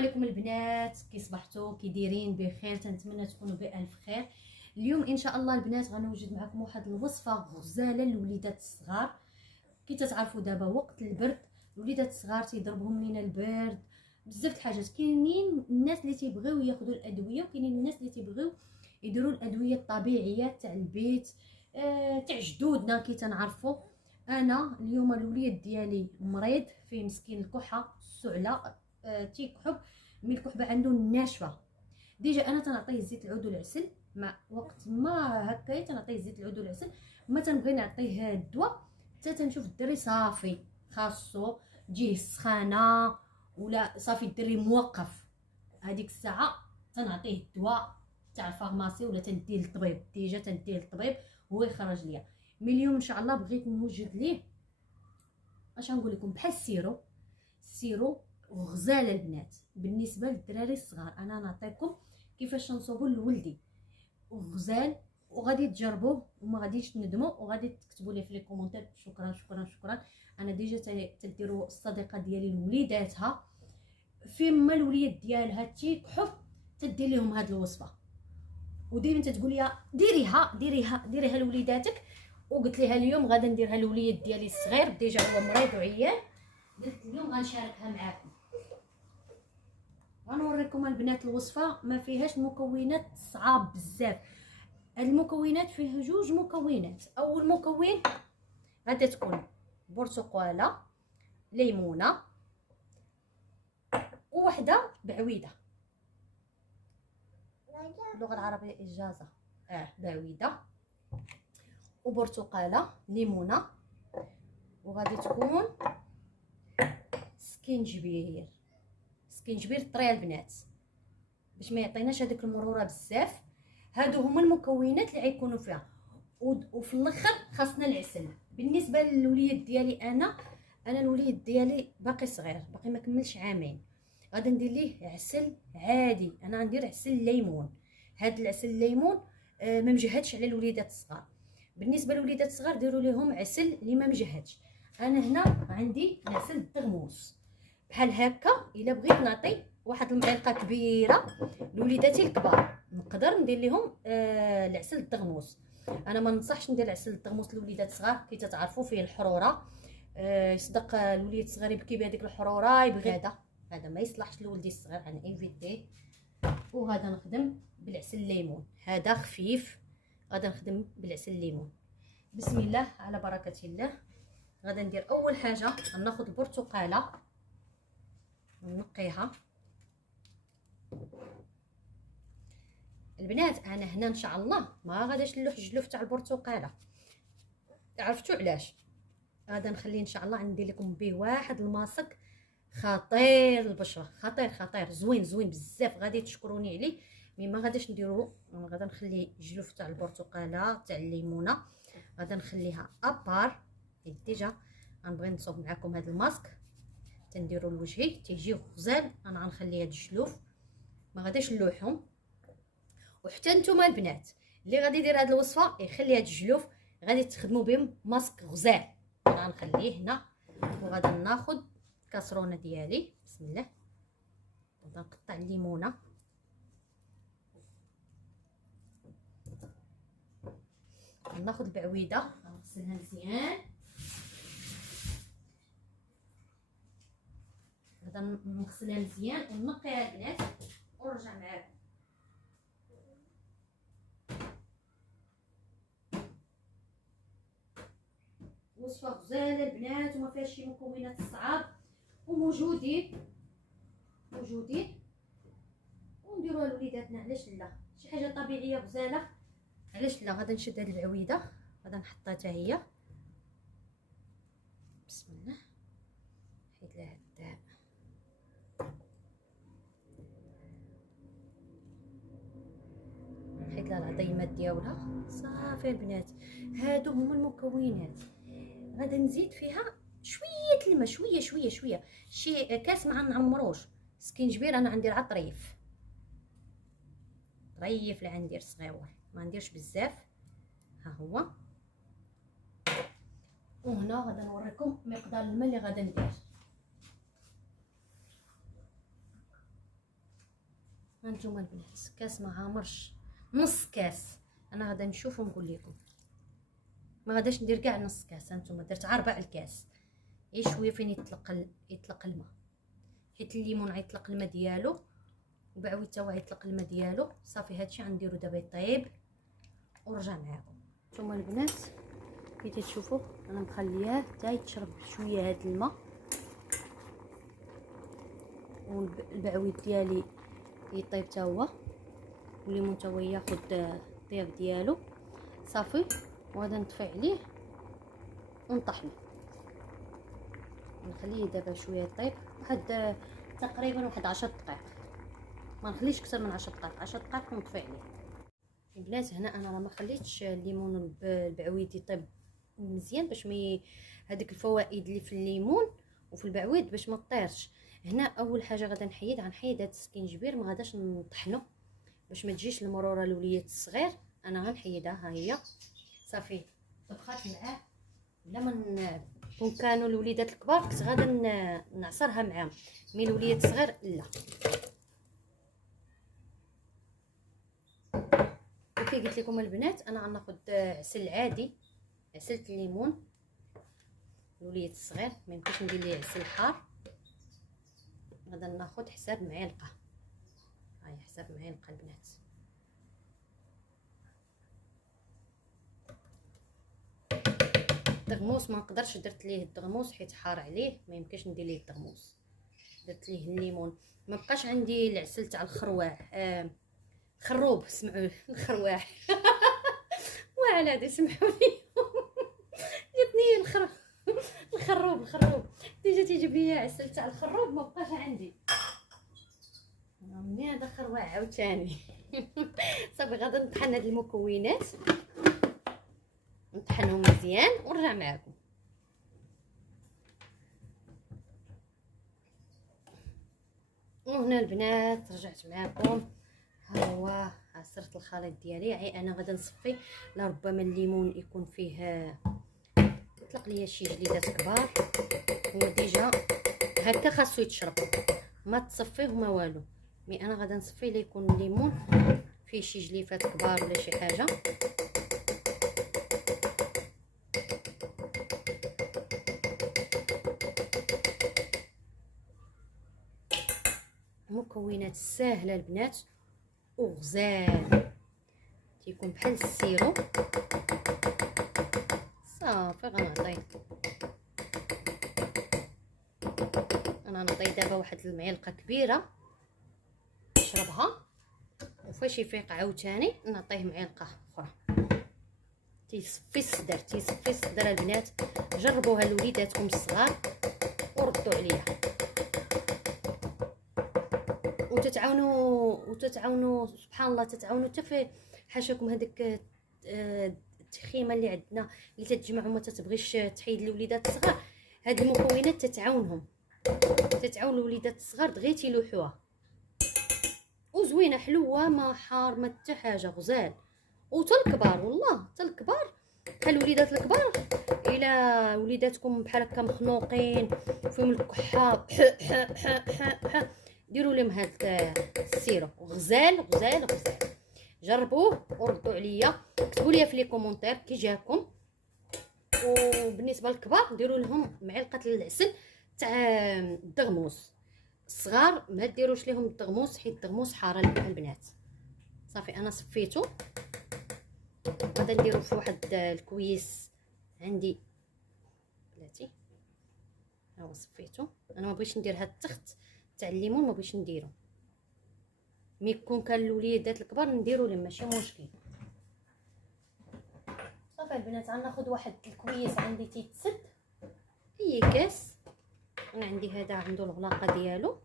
عليكم البنات، كي صبحتوا؟ كي دايرين؟ بخير؟ تنتمنى تكونوا بالف خير. اليوم ان شاء الله البنات غنوجد معكم واحد الوصفه غزاله للوليدات الصغار. كي تتعرفوا دابا وقت البرد الوليدات الصغار تيضربهم لينا البرد بزاف د الحاجات. كاينين الناس اللي تيبغيو ياخذوا الادويه، وكاينين الناس اللي تيبغيو يديروا الادويه الطبيعيه تاع البيت تاع جدودنا. كي تنعرفوا انا اليوم الوليد ديالي مريض فيه مسكين الكحه السعله، تيكحب من الكحبه عنده الناشفه. ديجا انا تنعطيه زيت العود والعسل، مع وقت ما هكايا تنعطيه زيت العود والعسل. ما تنبغي نعطيه هاد الدواء حتى تنشوف الدري صافي خاصو تجيه السخانه ولا صافي الدري موقف. هذيك الساعه تنعطيه الدواء تاع الفارماسي ولا تنديه للطبيب. ديجا تنديه للطبيب هو يخرج ليا. من اليوم ان شاء الله بغيت نوجد ليه اش نقول لكم بحال السيرو غزاله البنات. بالنسبه للدراري الصغار انا نعطيكم كيفاش نصوبوا لولدي غزال، وغادي تجربوه وما غاديش تندموا، وغادي تكتبوا لي في لي كومونتير شكرا شكرا شكرا. انا ديجا تديروا الصديقه ديالي لوليداتها فيما الوليد ديالها تيكحب تدير لهم هاد الوصفه، وديما تتقول لي ديريها لوليداتك. وقلت لها اليوم غادا نديرها للوليد ديالي الصغير، ديجا هو مريض وعيان. قلت اليوم غنشاركها معاكم، غنوريكم البنات الوصفه ما فيهاش مكونات صعاب بزاف. المكونات فيها جوج مكونات. اول مكون غادا تكون برتقاله، ليمونه، ووحده بعويده. اللغه العربيه اجازه. بعويده وبرتقاله ليمونه، وغادي تكون سكينجبير طري البنات باش ما يعطيناش هذيك المروره بزاف. هادو هما المكونات اللي غيكونوا فيها. وفي الاخر خاصنا العسل. بالنسبه للوليد ديالي انا الوليد ديالي باقي صغير، باقي ما كملش عامين. غادي ندير ليه عسل عادي، انا غندير عسل الليمون. هاد العسل الليمون ما مجهدش على الوليدات الصغار. بالنسبه للوليدات الصغار ديروا لهم عسل اللي ما مجهدش. انا هنا عندي عسل الدغموس بحال هكا. الا بغيت نعطي واحد المعلقه كبيره لوليداتي الكبار نقدر ندير لهم العسل الدغموس. انا ما ننصحش ندير عسل الدغموس للوليدات الصغار، كي تتعرفوا فيه الحروره. يصدق الوليد الصغير يبكي بهذيك الحروره، يبغي هذا ما يصلحش لولدي الصغير، انا انفيتيه. وغادا نخدم بالعسل الليمون، هذا خفيف. غادا نخدم بالعسل الليمون. بسم الله على بركه الله. غادا ندير اول حاجه ناخذ البرتقاله نقيها. البنات انا هنا ان شاء الله ما غاداش نلوح الجلوف تاع البرتقاله، عرفتوا علاش؟ غادا نخلي ان شاء الله ندير لكم به واحد الماسك خطير للبشره، خطير زوين بزاف. غادي تشكروني عليه. مي ما غاداش نديرو، غادا نخلي الجلوف تاع البرتقاله تاع الليمونه غادا نخليها ابار. ديجا غنبغي نصوب معكم هذا الماسك تنديروا لوجهي تيجي غزال. انا غنخلي هاد الجلوف ما غاداش نلوحهم. وحتى نتوما البنات اللي غادي يدير هاد الوصفه يخلي هاد الجلوف غادي تخدموا بهم ماسك غزال. انا غنخليه هنا وغادا ناخذ الكاسرونه ديالي. بسم الله. غادا نقطع الليمونه، ناخذ البعويده نغسلها مزيان. غادا نغسلها مزيان ونقيها البنات ونرجع معاكم. وصفه غزاله البنات وما فيهاش شي مكونات صعاب، وموجودين ونديروها لوليداتنا. علاش لا؟ شي حاجه طبيعيه غزاله، علاش لا؟ غادا نشد هاد العويده غادا نحطها حتى هي. بسم الله. حيد لها الداء. حيد لها العظيمات ديالها. صافي البنات هادو هما المكونات. غادا نزيد فيها شويه الماء، شويه شي كاس ما نعمروش. سكينجبير انا غندير عطريف اللي غندير صغيور، ما نديرش بزاف. ها هو. وهنا غادا نوريكم مقدار الماء اللي غادا ندير. هانتوما البنات كاس ما عامرش نص كاس. انا غادا نشوف ونقول لكم، ما غاداش ندير كاع نص كاس. هانتوما درت 4 الكاس، غير شويه فين يطلق الماء، حيت الليمون غيطلق الماء ديالو وبعويد تا هو غيطلق الماء ديالو. صافي هادشي غنديرو دابا يطيب ونرجع معاكم. نتوما البنات كي تشوفوا انا مخلياه حتى يتشرب شويه هاد الماء، والبعويد ديالي يطيب تا هو، والليمون تا هو ياخذ الطياب ديالو. صافي وغادا نطفي عليه ونطحنو، نخليه دابا شويه يطيب واحد تقريبا واحد 10 دقائق، ما نخليش اكثر من 10 دقائق. 10 دقائق ونطفي عليه. البنات هنا انا راه ما خليتش الليمون البعويد يطيب مزيان باش مي هذيك الفوائد اللي في الليمون وفي البعويد باش ما طيرش. هنا اول حاجه غادا غنحيد هاد السكينجبير، ما غاداش نطحنو باش ما تجيش المروره لوليات الصغير. انا غنحيدها، ها هي صافي طبخات معاه. بلا ما كون كانوا الوليدات الكبار كنت غادا نعصرها معاهم، مي الوليات الصغير لا. وكي قلت لكم البنات انا غناخذ عسل عادي، عسل الليمون. الوليد الصغير ما يمكنش ندير ليه عسل حار، غادا ناخذ حساب معلقه، هاي حساب معلقه البنات. الدغموس ما نقدرش درت ليه الدغموس حيت حار عليه، ما يمكنش ندير ليه الدغموس. درت ليه الليمون. ما بقاش عندي العسل تاع الخرواح، خروب سمعوا الخرواح وعلى هذا سمحوا لي جاتني الخروب ديجا تيجيب لي عسل تاع الخروب ما بقاش عندي. منين هذا خرواح عاوتاني صافي غادا نطحن هاد المكونات، نطحنهم مزيان ونرجع معكم. وهنا البنات رجعت معكم، ها هو عصرت الخليط ديالي. انا غادا نصفي، لربما الليمون يكون فيه يطلق ليا شي جليدات كبار. هو ديجا هكا خاصو يتشرب، ما تصفيه ما والو، مي انا غادا نصفيه ليكون الليمون فيه شي جليفات كبار ولا شي حاجه. مكونات ساهله البنات وغزال، تيكون بحال السيرو. صافي غنعطي دابا واحد المعلقه كبيره نشربها، وفاش يفيق عاوتاني نعطيه معلقه اخرى. تيصفي الصدر البنات. جربوها لوليداتكم الصغار وردوا عليا، وتتعاونوا سبحان الله، تتعاونوا حتى في حاشاكم هذيك التخيمه اللي عندنا اللي تتجمع وما تتبغيش تحيد لوليدات الصغار. هاد المكونات تتعاون الوليدات الصغار دغيا تيلوحوها، وزوينه حلوه، ما حار ما حتى حاجه، غزال. وتا الكبار والله تا الكبار بحال الوليدات الكبار، الا وليداتكم بحال هكا مخنوقين فيهم الكحه ديروا لهم هذا السيرو، غزال غزال غزال. جربوه وردوا عليا، كتبوا لي في لي كومونتير كي جاكم. وبالنسبه للكبار ديروا لهم معلقه العسل تاع الدغموس. الصغار ما ديروش لهم الدغموس حيت الدغموس حاره البنات. صافي انا صفيته، غادا نديرو في واحد الكويس عندي بلاتي. ها هو صفيته. انا ما بغيتش ندير هاد التخت تاع الليمون، ما بغيتش نديرو، مي يكون كان الوليدات الكبار نديرو لهم ماشي مشكل. صافي البنات غناخذ واحد الكويس عندي تيتسد، اي كاس. انا عندي هذا عنده الغلاقه ديالو،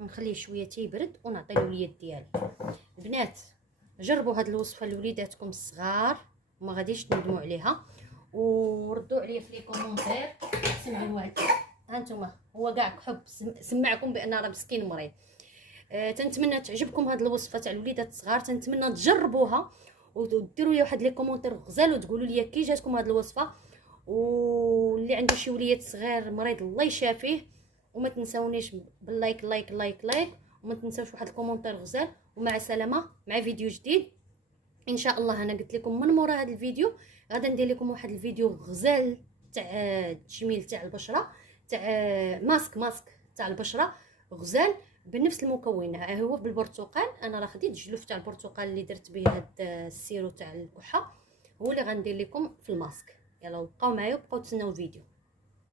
نخليه شويه تيبرد ونعطي الوليد ديالي. البنات جربوا هاد الوصفه لوليداتكم الصغار وما غاديش تندموا عليها، وردوا عليا في لي كومونتير. سمعوا الوعد، ها نتوما هو كاع كحب سمعكم بان راه مسكين مريض. تنتمنى تعجبكم هاد الوصفه تاع الوليدات الصغار، تنتمنى تجربوها وديروا لي واحد لي كومونتير غزال وتقولوا لي كي جاتكم هاد الوصفه. واللي عنده شي وليد صغير مريض الله يشافيه وما تنساونيش باللايك لايك لايك لايك، وما تنساوش واحد الكومونتير غزال. ومع السلامه مع فيديو جديد ان شاء الله. انا قلت لكم من مورا هذا الفيديو غادا ندير لكم واحد الفيديو غزال تاع التجميل تاع البشره، تاع ماسك تاع البشره غزال بنفس المكون. هو بالبرتقال، انا راه خديت جلوف تاع البرتقال اللي درت به هذا السيرو تاع الكحه، هو اللي غندير لكم في الماسك. يلا بقاو معايا وبقاو تسناو الفيديو.